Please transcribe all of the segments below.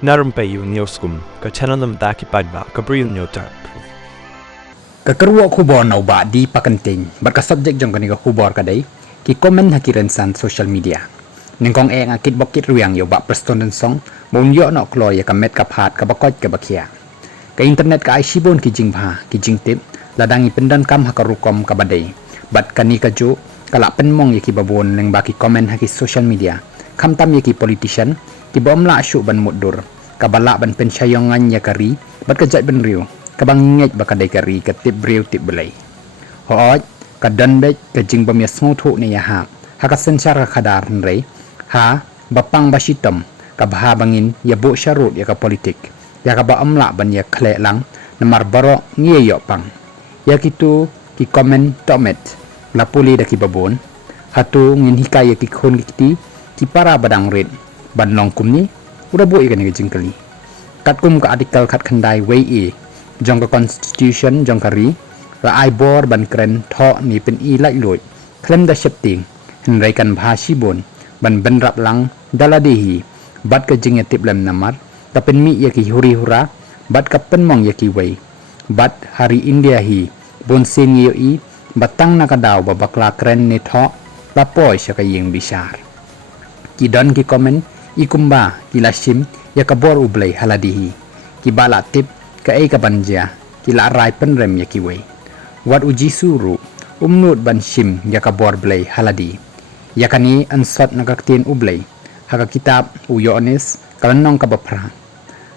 Narum payu nioskum, ka chananam daki padba, ka bril nyotar. Kakerwa khubor na uba di pakanting, bat ka subject jong kani ka khubor kadai, ki komen hakiran san social media. Ningkong eng akit bokit ruyang yo ba preston song, mon yo no kloy ya ka met ka phat ka bakot ka bakia. Ka internet ka aishibon ki jingpha, ki jingtip, ladangi pendan kam hakarukom ka badai. Bat kani ka jo, kala penmong ya ki babon neng baki komen haki social media. Kam tam ya ki politician, ki bomla asyuk ban mudur, ka balak ban pensyayongan ya kari, bat ka jat ban riu. Kabang ngej bakadai kari ka tip brew tip belai. Hooj ka danbek ka jing bamya smutu ni ya ha. Ha ka sensyar ka kadar nrei. Ha bapang basitom ka baha bangin ya bu syarut ya ka politik. Ya ka ba amla ban ya khle lang namar baro ngie yo pang. Ya kitu ki komen tomet la puli da ki babon. Hatu ngin hikaya ki khon ki ki para badang red ban long kum ni ura bu ikan ni jingkali. Kat kum ka artikel kat khandai wei e jong ka constitution jong kari ra ai bor ban kren tho ni pen i lai loi klem da shepting hin rai kan bha shi bon ban ben rap lang dala dehi bat ka jing tip lem namar ka pen mi ya ki huri hura bat ka pen mong ya ki wei bat hari india hi bon sen yo i batang na ka daw ba bakla kren ni tho la poi sha ka yeng bishar ki don ki komen i kumba ki lashim ya ka bor ublei haladihi ki bala tip ka ai ka banja ki la rai pen rem ya ki wei wat uji suru umnut ban shim ya ka bor blei haladi ya kani ansot na kaktin ublei haka kitab uyones kalanong ka bapra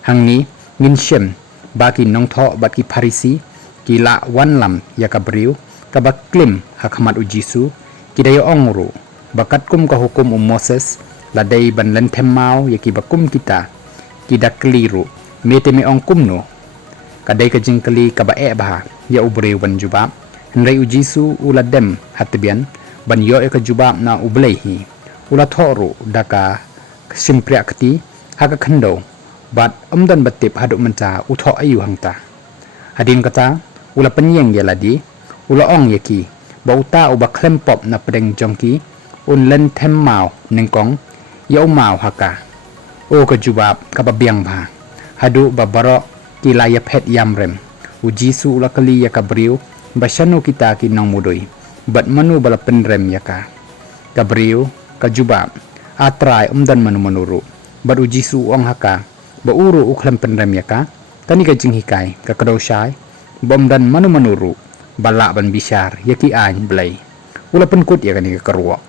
hangni ngin shem baki nong tho baki parisi ki la wan lam ya ka briu ka baklim hakmat uji su ki dayo ongru bakat kum ka hukum moses la dai ban len themau ya ki bakum kita ki dakliru mete me ong kumno kadai ka jingkali ka ba e bah ya ubreu ban jubab nrei ujisu uladem hatbian ban yo e ka jubab na ublehi ula thoru daka simpriakti haka khando bat amdan batip hadu manca utho ayu hangta hadin kata ula penyeng ya ladi ula ong yaki ba uta uba klempop na pedeng jongki un len them mau nengkong ya mau haka o ka jubab ka babiang ba hadu babaro kilaya pet yamrem ujisu ula kali ya kabriu basyano kita ki nong mudoi bat manu bala penrem ya ka kabriu kajubab atrai umdan manu manuru bat ujisu ong haka ba uru uklam penrem ya ka tani ka jinghikai ka kadosai bomdan manu manuru bala ban bisyar ya ki ain blai ula penkut ya kani ka karwa